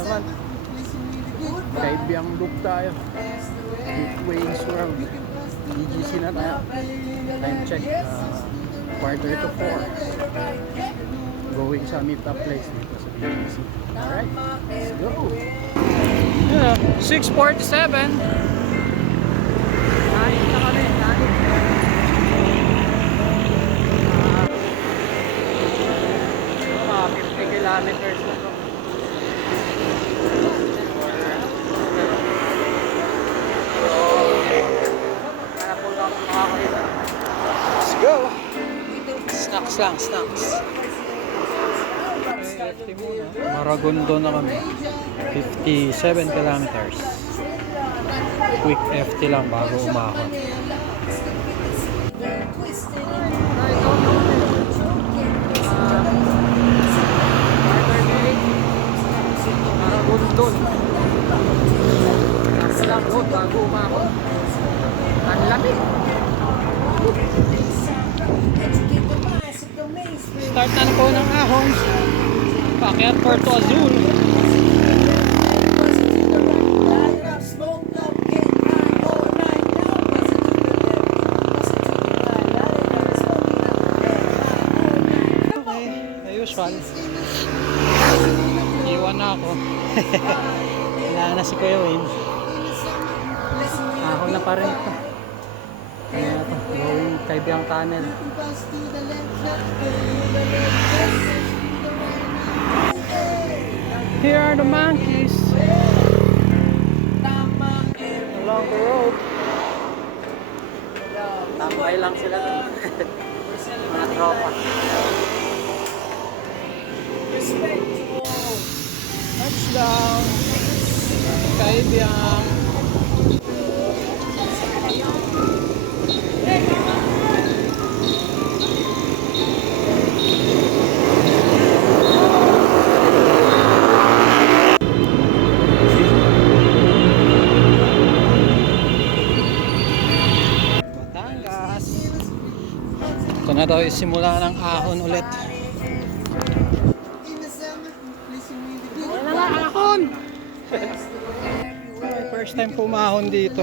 naman. Kaibiyang look tayo. Wayne's World. BGC na tayo. Time check. Quarter to 4. Going sa meet-up place dito sa BGC. Alright, let's go. Yeah, 6:47. Nain na kami. Nain. Mga 50 kilometers na to. Let's go. Snacks lang, snacks. Maragondo na kami. 57 kilometers. Quick FT lang bago umahon. Maragondo. Snacks lang po bago umahon. Ang lamig. Start na po ng ahon. Paakyat Puerto Azul. Okay, usual. Iwan na ako. Wala na si Kuya Wayne. Ahon na pa rin ito. Kaya ito, going Kaibiyang Tunnel. Here are the monkeys along the road. Tambay lang sila dun. Mga tropa. Touchdown Kaibiyang. Ito na daw simula ng ahon ulit. Wala na ahon! First time pumahon dito.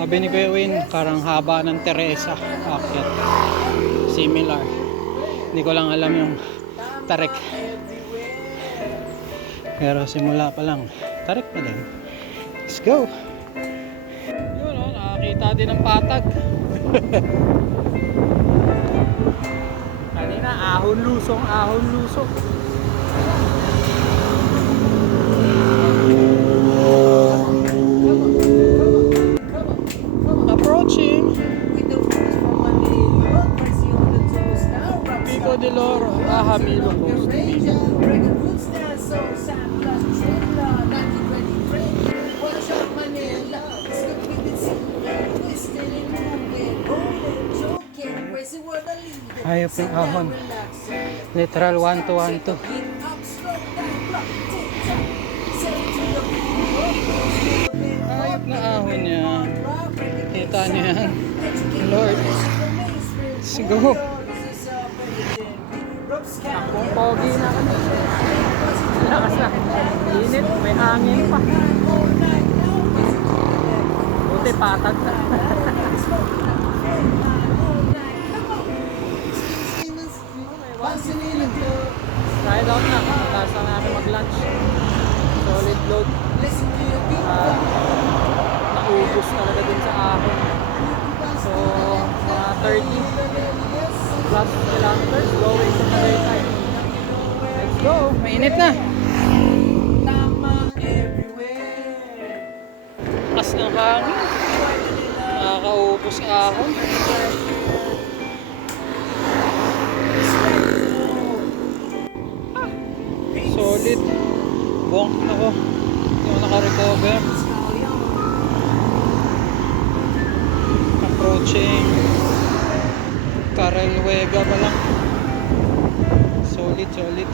Sabi ni Kuya Wayne, parang haba ng Teresa. Akyat. Similar. Hindi ko lang alam yung tarik. Pero simula pa lang. Tarik pa din. Let's go! Yun o, nakakita din ng patag. Kanina ahon lusong, ahon lusong. Approaching Pico de Loro, Hamilo Coast. Ayop yung ahon. Literal 1 to 1 to. Ayop na ahon niya. Kita niyo yan. Lord. Let's go. Akong pogi na kami. Lakas na. Init. May hangin pa. Buti patag na. Ride out na. Tapos na namin mag-lunch. Solid load. Naubos talaga din sa ahon. So, mga 30 plus kilometers going to Tagaytay. Let's go! Mainit na! Lakas ng hangin. Nakakaubos ahon. Solid. Bonk na ko. Hindi ako naka-recover. Approaching Carelwega pa lang. Solid, solid.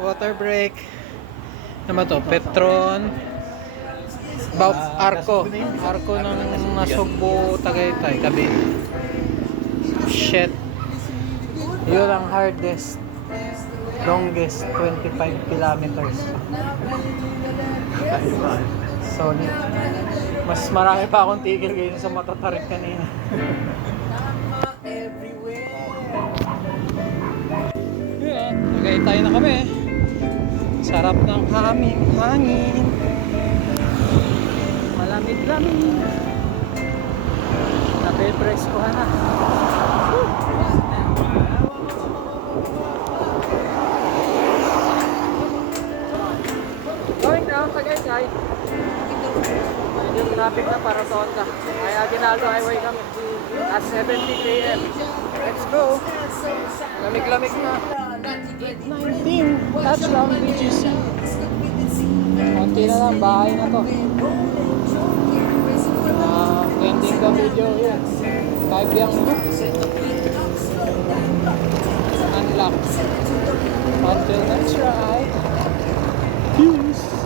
Water break. Ano ba to? Petron. Arco. Arco ng Nasugbo, Tagaytay. Kabi. Shit. Yun ang hardest. longest 25 kilometers. Solid. Mas marami pa akong tigil ngayon sa matatarik kanina. Yeah, nagahintay na kami. Sarap ng hangin. Malamig-lamig. Nape-preskohan na. Going down sa Tagaytay. Medyo traffic na para sa Honda. Kaya Aguinaldo Highway kami at 70 km. Let's go! Lamig-lamig na. 19 touchdown BGC. Konti na lang, bahay na to. Ending the video yan. 5 yung unlock. Until next ride. Peace!